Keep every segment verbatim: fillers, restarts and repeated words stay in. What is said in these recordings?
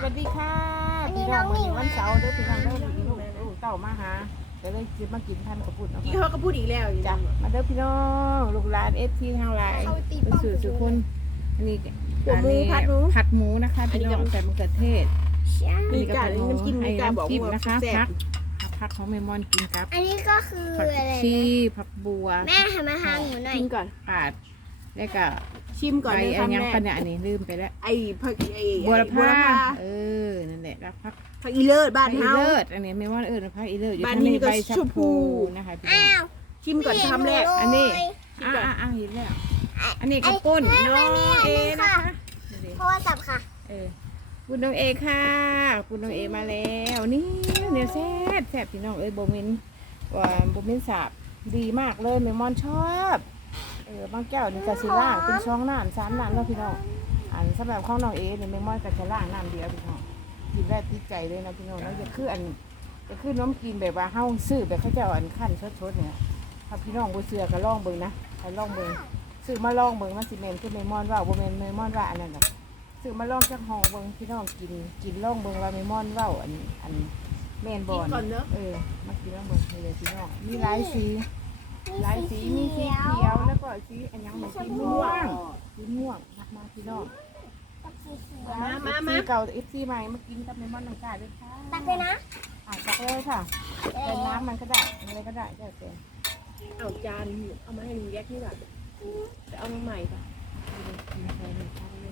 วัสดีค่ะพี่น้องวันนี้วันเสาร์เด้อพี่น้องเด้อลูกลูกเต้ามาหาก็เลยจะมากินท่านกับพูดเนาะกี่เขาก็พูดอีกแล้วอยู่จ้ะมาเด้อพี่น้องลูกหลานเอฟทีทางไลน์เป็นสื่อสุคนอันนี้หัวหมูผัดหมูผัดหมูนะคะพี่น้องใส่มะเขือเทศมีกาน้ำจิ้มมีกาบอกจิ้มว่านะคะแซ่พับกผักของเมมอนกินครับอันนี้ก็คือผักอะไรชีนะผักบัวแม่ทำมาทานหนูหน่อยชิมก่อนปาดแล้วก็ชิมก่อนไอ้ในอันคำยังแรกปันเนี่ยอันนี้ลืมไปแล้วไอ้ผักไอ้บัวละบัวพาละพาเออนั่นแหละแล้วพักผักอีเลิศบ้านอีเฮาเลิศอันนี้ไม่ว่าเออพักอีเลิศอยู่บ้านข้างนี้ในก็ใบชะชมพูพูนะคะพี่น้อ้าองวชิมก่อนคำแรกอันนี้พี่อ่าเห็นหนูเลยอ่าเห็นแล้ว อันนี้ก็ปุ้นน้องเอนะคะดูดิโทรศัพท์ค่ะเออปุ้นน้องเอค่ะปุ้นน้องเอมาแล้วนี่เนี่ยแซ่บแซ่บพี่น้องเอ้ยโบเมนว่าโบเมนสาบดีมากเลยเมมอนชอบเออบางแก้วนี่กะสิล่างเป็นช่องน้ำสามน้ำแล้วพี่น้องอันสำหรับข้าวน้องเอเนี่ยเมมอนกะจะล่างน้ำเดียวพี่น้องกินได้ติดใจเลยนะพี่น้องแล้วจะคืออันจะคือน้ำกินแบบว่าเฮาซื้อแบบเขาจะเอาอันขั้นชดๆเนี่ยถ้าพี่น้องบ่เชื่อก็ลองเบิ่งนะไปลองเบิ่งซื้อมาลองเบิ่งมันสิแม่นคือเมมอนว่าบ่แม่นเมมอนว่าอันนั้นน่ะซื้อมาลองจักห่อเบิ่งพี่น้องกินกินลองเบิ่งว่าเมมอนเว้าอันอันแม่นบ่กินก่อนเนอะเออมากินลองเบิ่งเลยพี่น้องมีหลายสีหลายสีมีสีเขียวแล้วก็สีอันยังมันสีม่วงสีม่วงมากมาพี่น้องกับสีเขียวมามาเอฟมาซีเก่าเอฟซีใหม่มากินกับเมมอนน้ำกาด้วยค่ะตักเลยนะอ่ะตักเลยค่ะเป็นน้ำมันก็ได้อะไรก็ได้เจ้าเต็มเอาจานเอามาให้ลุงแยกนี่ก่อนจะเอามาใหม่ก่อนกินไปเลยค่ะเลย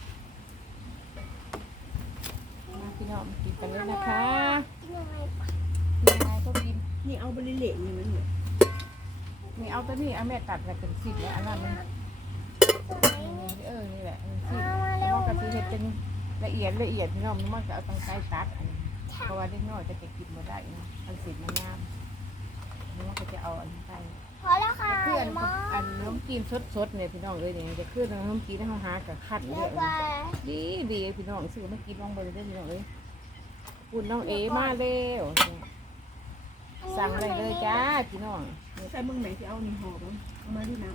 มาพี่น้องกินกันเลยนะคะกินยังไงปะกินยังไงก็กินนี่เอาไปเละๆนี่มันเนี่ยนี่เอาตัวนี้เอาแม่ตัดอะไรเป็นสิบแล้วอันนั้นมันเออนี่แหละสิบแล้วก็สีเห็ดเป็นละเอียดละเอียดพี่น้องมันก็เอาตั้งใจตัดอันนี้เพราะว่าเด็กน้อยจะเก็บกินมาได้นะอันสิบมันงามนี่มันก็จะเอาอันนี้ไปพอแล้วค่ะเพื่อนมออันน้ำกินสดๆเนี่ยพี่น้องเลยเนี่ยจะขึ้นน้ำกินให้เขาหากับขัดเลเรียยกว่าดีดีพี่น้องซื้อไม่กินน้องเบอร์ได้พี่น้องเลยคุณน้องเอมาเร็วสั่งอะไรเลยจ้าพี่น้องใส่มึงไหนที่เอานี่ห่อบ้างเอามาที่น้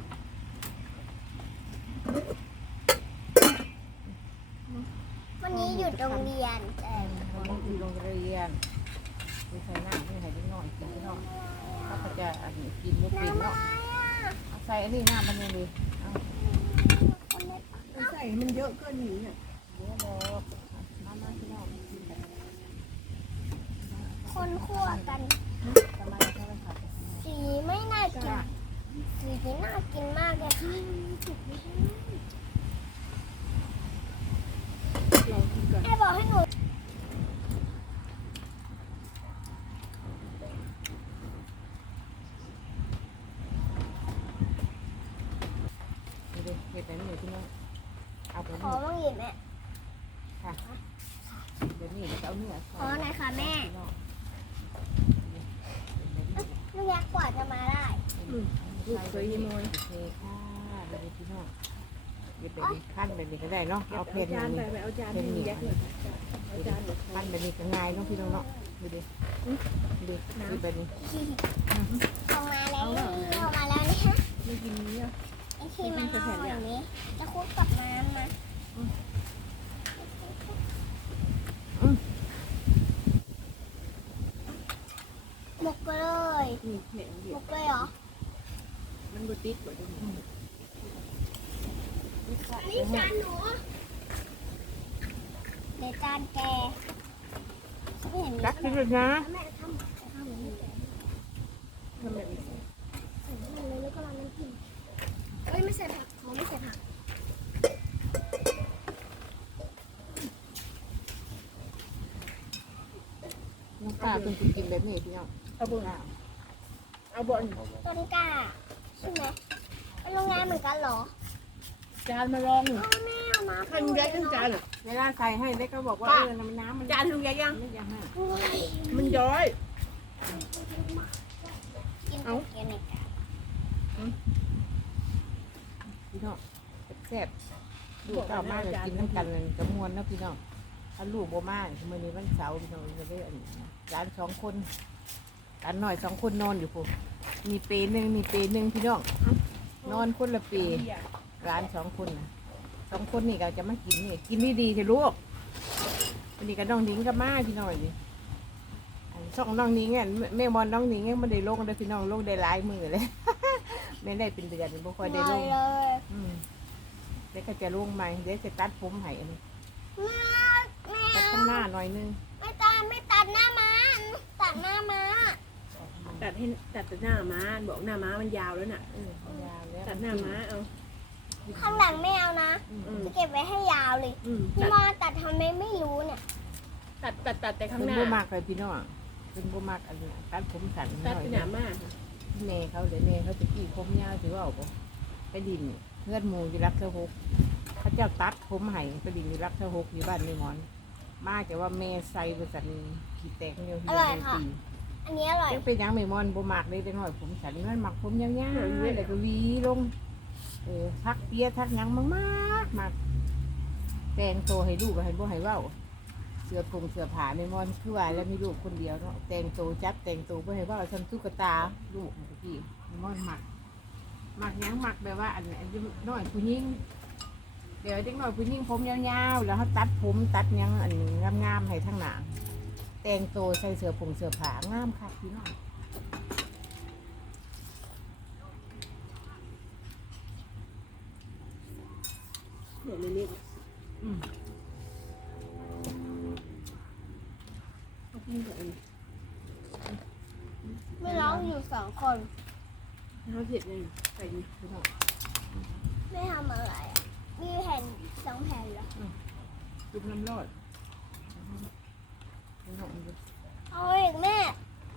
วันนี้หยุดโรงเรียนแต่เขาต้องกินโรงเรียนมีใส่น้ำไม่ให้พี่น้องกินพี่น้องเขาก็จะอันนี้กินลูกกินเนาะเอาใส่อันนี้น้ำมันเลยดิเอาำใส่มันเยอะเกินหนีอ่ะเดี๋ยวรอมามาพี่น้องกินกันคนคั่วกันประมาณเท่าไหร่ค่ะสีไม่น่ากินจ้าสีที่น่ากินมากเลยค่ะลองกินก่อนแม่บอกให้หนูดูดิเห็ดแบบนี้พี่น้องเอาไปขอนี่บ้างหยิบแม่ค่ะเดี๋ยวนี้เราจะเอาเนื้อขอหน่อยค่ะแม่พี่น้องลูกยักษ์กว่าจะมาได้ลูกเคยยินมวยโอเคค่ะเดี๋ยวพี่น้องเดี๋ยวไปขั้นแบบนี้ก็ได้เนาะเอาเพเอานจานไปนี่ไปเอาจานให้ลุงแยกเลยเอาจานเดี๋ยวขั้นแบบนี้ก็ง่ายเนาะพี่น้องเนาะดูดิดูดิดูแบบนี้ออกมาแล้วออกมาแล้วนี่ฮะไม่กินนี้อ่ะไอ้ที่มันห่ออย่างนี้ จะคลุกกับน้ำนะหมกเลยนี่เหม็นเดีหยมวกเลยเหรอมันบุติดกว่าเดิมนี่จานหนูเดี๋ยวจานแกไม่เห็นมีรักที่สุดนะแม่ทำทำอย่างนี้ทำแบบนี้ใส่ให้มันเลยแล้วก็ราดน้ำจิ้มเอ้ยไม่ใส่ผักขอไม่ใส่ผักน้องตาเป็นคนกินแบบนี้พี่น้องเอาบุญเอาบอลต้นกล้าใช่ไหมเป็นโรงงานเหมือนกันเหรอจานมาลองเอาแม่เอามาให้ลุงแยกทั้งจานอ่ะเวลาใส่ให้เล็กก็บอกว่าเออน้ำน้ำมันจานลุงแยกยังไม่ยังให้โอ้ยมันย้อยกินเอ้าเกี๊ยวในกาพี่น้องแซ่บลูกเก่ามากเลยกินน้ำกันเลยกระมวลนะพี่น้องถ้าลูกโบมากมื่อนี้วันเสาร์พี่น้องจะได้อันนี้ร้านสองคนร้านหน่อยสองคนนอนอยู่ผมมีเปรหนึ่งมีเปรหนึ่งพี่น้องนอนคนละเปรร้านสองคนนะสองคนนี่ก็จะมากินนี่กินดีๆเถอะลูกวันนี้ก็น้องนิ้งก็มาพี่น้อยนี่อันช่องน้องนิ้งอ่ะแม่บอลน้องนิ้งยังไม่ได้ลงเลยพี่น้องลงได้หลายมือเลย ไม่ได้เป็นเดือนบ่ค่อยได้ลไม่งเลยอืมเดี๋ยวก็จะลงใหม่เดี๋ยวจะตัดผมให้อันนี้แม่ตัดข้างหน้าหน่อยนึงไม่ตัดไม่ตัดหน้าม้าตัดหน้าม้าตัดให้ตัดแต่หน้าม้าบอกหน้าม้ามันยาวแล้วน่ะเออยาวแล้วตัดหน้าม้าเอาข้างหลังไม่เอานะอืมอืมจะเก็บไว้ให้ยาวเลยอืมพี่ตัดมอตัดทำไมไม่รู้เนี่ยตัดตัดตัดแต่ข้างเป็นหน้าบ่มากเลยพี่น้องเป็นบ่มากอันนี้ตัดผมสั้นหตัน่ดอยที่หน้าม้าแม่เขาเดี๋ยวแม่เขาจะกี่ผมยาวถือว่าเอาบ่ไปดินเพื่อนหมูอยู่รักเธอหกเขาเจ้าตัดผมให้ไปดินอยู่รักเธอหกอยู่บ้านนี่หมอนมาแต่ว่าแม่ใส่บริษัทขี้แตกเหี่ยวเหี่ยวเลยตีอันนี้อร่อยยังเป็นหยังไม่มอนบ่มากเลยจังหน่อยผมสันมันหมักผมยาวๆแล้วก็หวีลงเออทักเปียทักหยังมากๆมากแต่งตัวให้ลูกก็ให้บ่ให้เว้าเสื้อผงเสื้อผ้าในมอนคือว่าแล้วมีลูกคนเดียวเนาะแต่งตัวจับแต่งตัวบ่ให้เว้าทำตุ๊กตาลูกเมื่อกี้ในมอนหมักหมักหยังหมักแบบว่าอันอันน้อยผู้หญิงเดี๋ยวเด็กน้อยผู้หญิงผมยาวๆแล้วเขาตัดผมตัดหยังอันงามๆให้ทั้งหน้าแต่งตัวใส่เสื้อผงเสื้อผ้างามค่ะพี่น้องเหนื่อยเล็กอืมๆเอาขึ้นกับอันนี้ไม่ร้องอยู่สองคนเขาเสร็จเลยใส่นี่พี่น้องไม่ทำอะไรอ่ะมีแผ่นสองแผ่นเหรอจุ่มน้ำร้อนพี่น้องดูเอาอีกแม่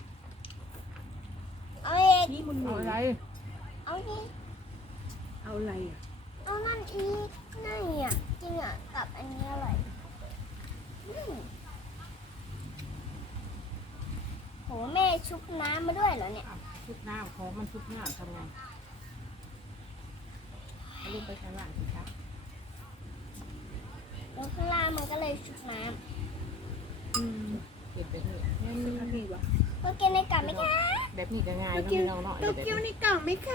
เอาอีกนี่มันเอาอะไรเอาอีกเอาอะไรอ่ะเอานั่นอีกนั่นอ่ะจริงอ่ะกับอันนี้อร่อยอืมโหแม่ชุบน้ำมาด้วยเหรอเนี่ยอ่ะชุบน้ำของมันชุบน้ำทำไงเอาลูกไปข้างล่างสิครับแล้วข้างล่างมันก็เลยชุบน้อืมเก็บไปเถอะแม่เป็นนี่อะไรวะำก็กินในกลับไหมคะแบบนี้ก็ง่ายเนาะพี่น้องเนาะโตเกียวในกล่องไหมคะ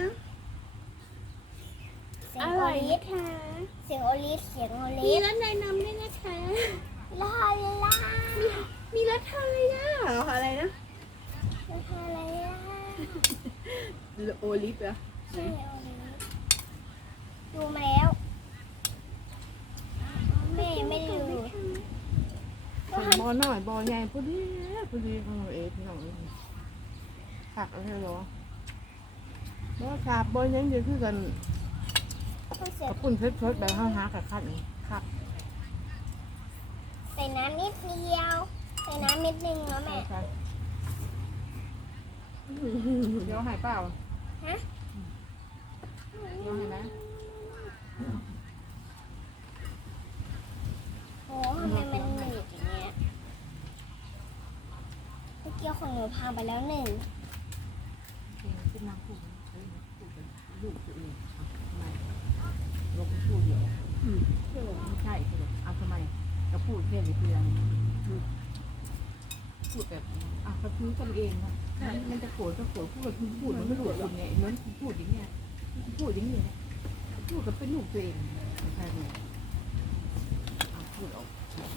เสียงโอลิสค่ะเสียงโอลิสเสียงโอลิมีสรสในน้ำด้วยนะคะลาลามีรสอะไรอ่ะอะไรนะลาลาลาโอลิฟเหรอใช่โอลิสดูมาแล้วแม่ไม่ได้ดูเป็นบอน้อยบอใหญ่พอดีพอดีของเราเองพี่น้องผักอะไรเหรอบอสาบบอยังเดียวคือกันต้องเสียกับปุ่นเพชรๆแบบห้าหากับขั้นครับใส่น้ำนิดเดียวใส่น้ำนิดนึงแล้วแม่ใช่เดี๋ยวหายเปล่าฮะเดี๋ยวหายไหมโหทำไมมันหนีบอย่างเงี้ยเมื่อกี้ของหนูพังไปแล้วหนึ่งขึ้นมาพูดลูกตัวเองทำไมลูกพูดเดียวอืมไม่ใช่คือเอาทำไมก็พูดเรื่องเพื่อนพูดแบบอ่ะก็คือกันเองนะมันจะโกรธก็โกรธพูดแบบพูดมันไม่รู้คุณไงเหมือนพูดอย่างเงี้ยพูดอย่างเงี้ยพูดกับเป็นลูกตัวเองใช่ไหมพูดออก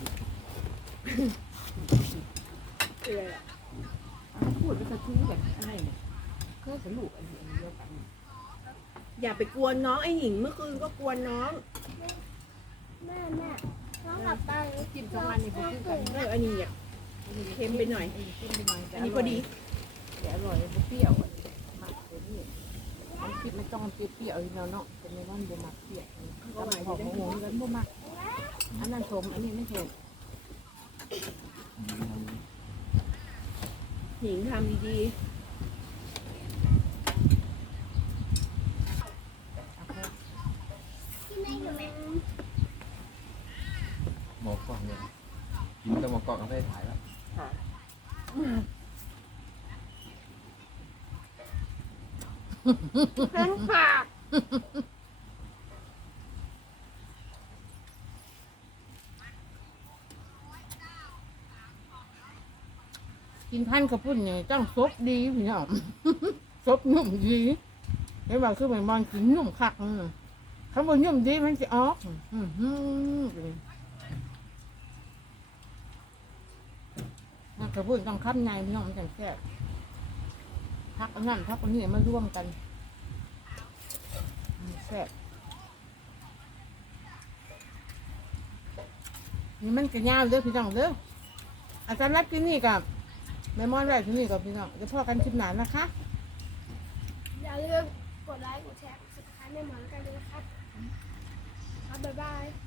คืออะไรอ่ะพูดไปกระทู้แบบอะไรเนี่ยก็สรุปอันนี้เดียวกันอย่าไปกวนน้องไอ้หญิงเมื่อคืนก็กวนน้องแม่แม่น้องกับตากินสองวันนี่คือกันเอออันนี้อ่ะ เค็มไปหน่อยเค็มไปหน่อยอันนี้พอดีแต่อร่อยเปรี้ยวมากเลยนี่มันคิดไม่ต้องเปรี้ยวๆเนาะเนาะเป็นในวันบ่มักเปรี้ยวก็หมายของหมูกันบ่มักอันนั้นสมอันนี้ไม่สมหญิงทำดีที่ไหนอยู่แม่หมอกกล่องเนี่ยกินแต่หมอกกล่องก็ได้ถ่ายแล้วๆค่ะ ทั้งปากกินพันกระปุ่นเนี่ยต้องซบดีพี่น้อง ซบนุ่มดีเห็นว่าคือเหมือนบอลกินนุ่มคักนะเขาบอกนุ่มดีมันจะออกอืมอืมกระพุ้นต้องคับในพี่น้องมันจังแซ่บพักอันนั้นพักอันนี้มาร่วมกันแซ่บนี่มันกระยาวเด้อพี่น้องเด้ออาจารย์รับที่นี่กับแม่มอนไว้ที่นี่กับพี่น้องเดี๋ยวพ่อกันคลิปหนานะคะอย่าลืมกดไลค์ กดแชร์ กด ซับสไครบ์ ให้หมอนกันด้วยนะครับครับ บ๊ายบาย